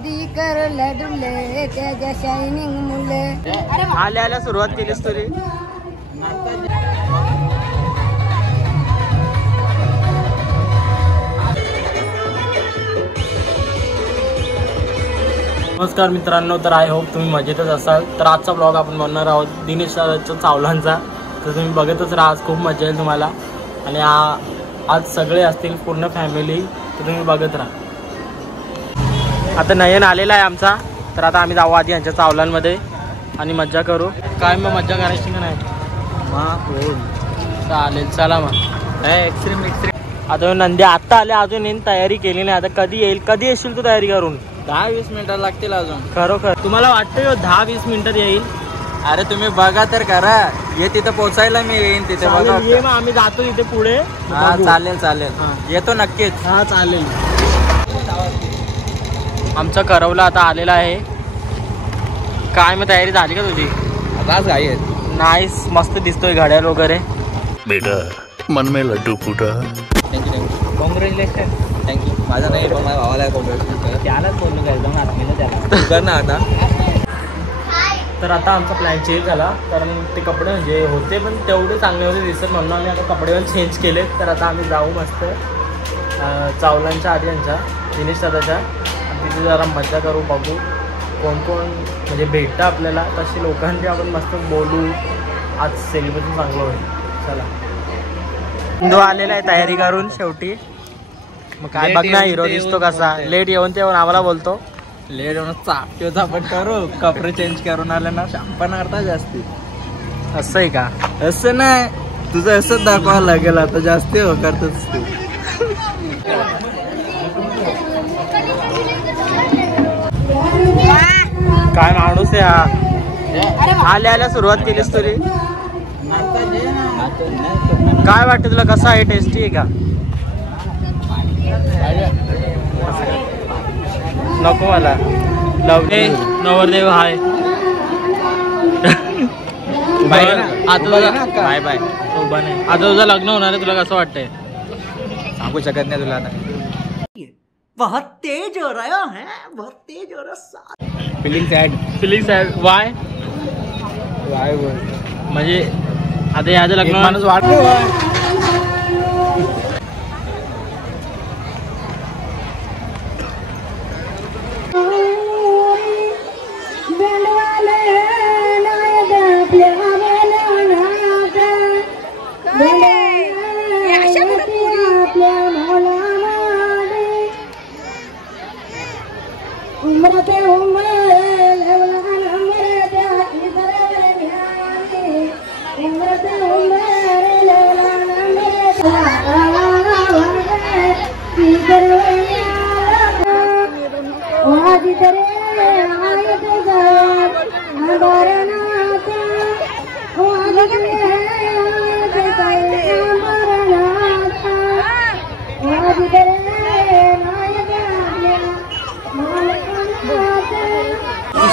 आधी कर लडुले त्याच्या शायनिंग मुले. आल्या सुरुवात केलीस तरी. नमस्कार मित्रांनो, तर आय होप तुम्ही मजेतच असाल. तर आजचा ब्लॉग आपण बनवणार आहोत दिनेश दादाच्या चावलांचा. तर तुम्ही बघतच राहा, आज खूप मजा येईल तुम्हाला. आणि आज सगळे असतील पूर्ण फॅमिली, तर तुम्ही बघत राहा. आता नयन आलेला आहे आमचा, तर आता आम्ही जाऊ आधी यांच्या चावलांमध्ये आणि मज्जा करू. काय मग मज्जा करायची का नाही? चालेल, चला मग. एक्स्ट्रीम. आता नंदी आत्ता आले, अजून येईन तयारी केली नाही. आता कधी येईल, कधी येशील तू तयारी करून? 10-20 मिनिटं लागतील अजून. खरोखर तुम्हाला वाटतं 10-20 मिनिटात येईल? अरे तुम्ही बघा तर करा. ये तिथं पोहोचायला मी येईन तिथे. बघा ये, मग आम्ही जातो तिथे पुढे. हा चालेल येतो नक्कीच. हा चालेल. आमचा करवला आता आलेला आहे. काय मग तयारी झाली का तुझी? आताच घाई आहे. नाईस, मस्त दिसतोय घड्याळ वगैरे. बेटा मन में लड्डू फूटा. थँक्यू. कॉंग्रॅच्युलेशन. थँक्यू. माझा नाही, पण माझ्या भावाला कॉंग्रॅच्युलेशन. त्यालाच बोललो काय जाऊन आत्मीला त्याला कर ना आता. तर आता आमचा प्लॅन चेंज झाला, कारण ते कपडे म्हणजे होते पण तेवढे चांगले होते दिसत, म्हणून आम्ही आता कपडे पण चेंज केले. तर आता आम्ही जाऊ मस्त चावलांच्या आधी यांच्या दिनेश दादाच्या, आणि तिथे जरा मजा करू, बघू कोण कोण म्हणजे भेटतं आपल्याला. तशी लोकांची आपण मस्त बोलू. आज सेलिब्रेशन चांगलं होईल. चला, हिंदू आलेला आहे तयारी करून शेवटी. मग काय बघ ना, हिरो दिसतो कसा. लेट येऊन ते आम्हाला बोलतो. लेट होऊन चापटीच आपण करू. कपडे चेंज करून आले ना, शॅम्पन अर्धा जास्ती. असं आहे का? असं नाही, तुझं असंच दाखवावं लागेल आता. जास्ती हो करतोच तू. काय माणूस आहे हा. आल्या सुरुवात केलीस तरी. काय वाटतं तुला, कसा आहे? टेस्टी आहे का? नको मला. लवले नवरदेव हाय. Bye bye. आता तुझं लग्न होणार आहे, तुला कसं वाटतंय? सांगू शकत नाही तुला आता. बहुत तेज हो रहा है, बहुत तेज हो रहा. Feeling sad. वाय म्हणजे आता याचं लग्न माणूस वाटतो.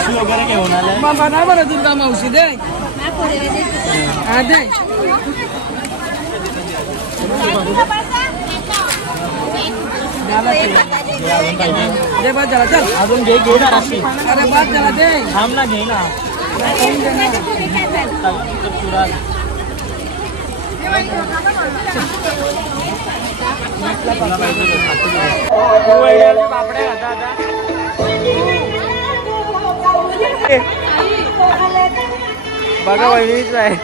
वगैरे घेऊन आलाय. बाबा नाही बरं दुर्गा मावशी दे. दे बाद झाला. चल अजून घे जराशी. अरे बाद झाला दे. थांब ना, घे ना. बघा वहिनीच आहे.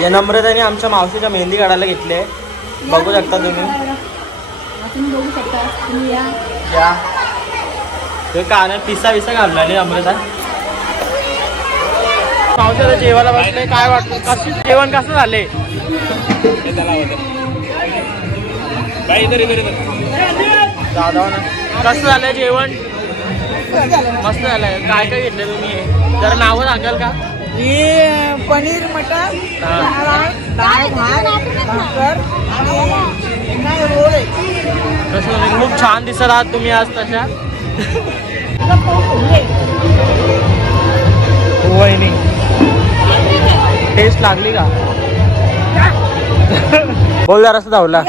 या नम्रताने आमच्या मावशीच्या मेहंदी काढायला घेतली. बघू शकता तुम्ही. या कानात पिसा विसा घालला नम्रता. पावसाचं जेवायला बसले. काय वाटतं कसं जेवण कसं झाले? कसं झालंय जेवण? मस्त झालंय. काय काय घेतलं तुम्ही? जरा नावं सांगाल का? पनीर मटर डाळ भाकर आणि रोल आहे. कसं तुम्ही खूप छान दिसत आहात तुम्ही आज तशा. वहिनी टेस्ट लागली का? बोल जरा असं धावला.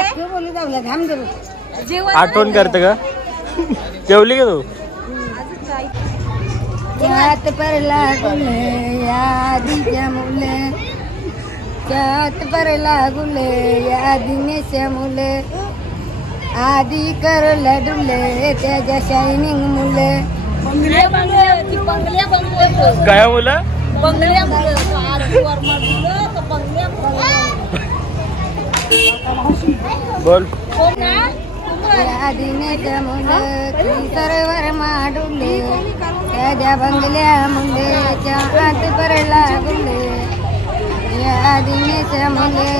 आठवण करते का? जेवली का तू? चात परला गुले यादीच्या मुले, चात परला गुले यादीनेच्या मुले, आधी करला डुले त्याच्या शायनिंग मुले. काय मुलं? बोल. यादीनेच्या मुलं सरवर माडुले त्याच्या बंगल्या मुले, चात परला गुले यादीनेच्या मुले,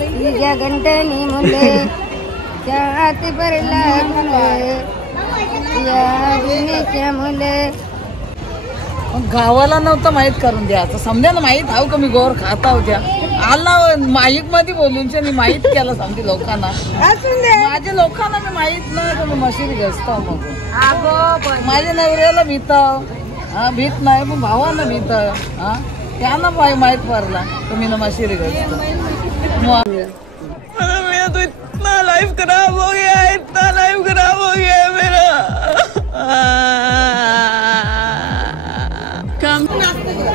तिच्या घंटणी मुले, चात परला गुले यादीनेच्या मुले. गावाला नव्हतं माहीत करून द्यायचं. समजा माहीत हाव कमी गोर खाता होत्या आला माईक मध्ये बोलून माहीत केलं समजे लोकांना. माझ्या लोकांना मी माहीत नाही तर मी मशिरी घसतो. मग माझ्या नवऱ्याला भीताव भीत नाही मग भावांना भीत त्यांना माहीत पडला तुम्ही ना मशिरी घसतो. मेरा तो इतना लाइफ खराब हो गया, इतना लाइफ खराब हो गया मेरा.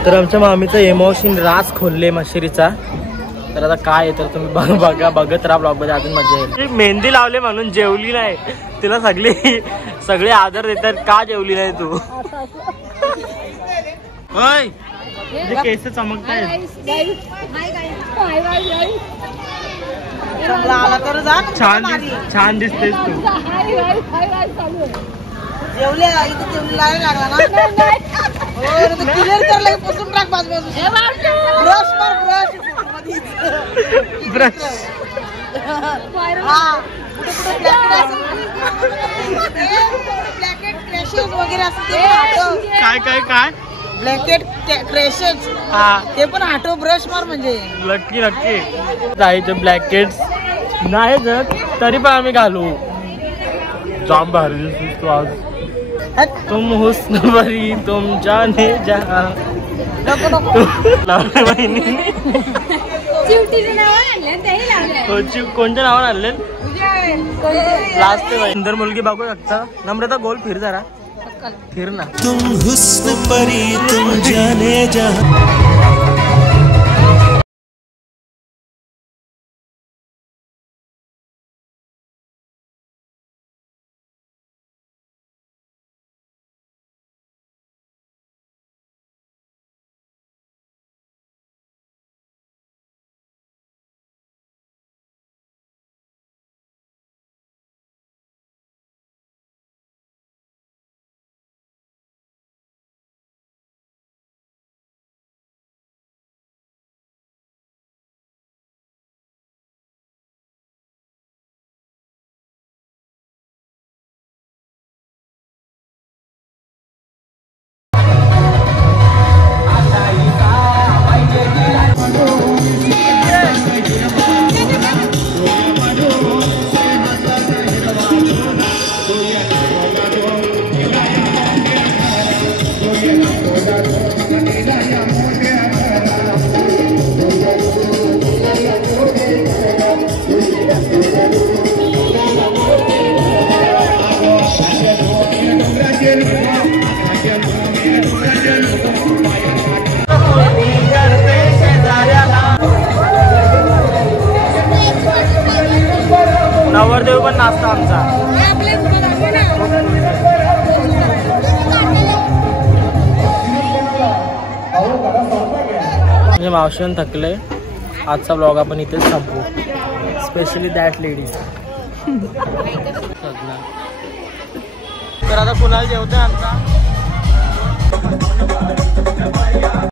तर आमच्या मामीचा इमोशन रास खोलले मशिरीचा. तर आता काय आहे तर तुम्ही बघत राहा ब्लॉग मध्ये, अजून मजा येईल. मेहंदी लावले म्हणून जेवली नाही. तिला सगळे आदर देतात. का जेवली नाही तू? होय केस चमकतायत. छान दिसतेस तू. जेवल्या इथे जेवलेला लागला ना क्लिअर करला पुसून टाक बाजू ब्रश मार ब्रश ब्लॅकेट क्रॅशेस वगैरे असते. काय ब्लॅकेट क्रॅशेस ते पण आठव ब्रश मार म्हणजे नक्की जायचे. ब्लॅकेट्स नाही जर तरी पण आम्ही घालू. जाम भारी दिसतो आज. तुम हुस्न बरी तुम जाने जहां. कोणत्या नावाने आणले? लास्ट सुंदर मुलगी बघू शकता. नम्रता गोल फिर जरा फिर ना. तुम हुस्न परी तुम जाने जहां. नवरदेव पण नाचता आमचा. म्हणजे मावशीन थकले. आजचा ब्लॉग आपण इथेच संपू. Specially that ladies. तर आता कुणाला जेवतोय आमचा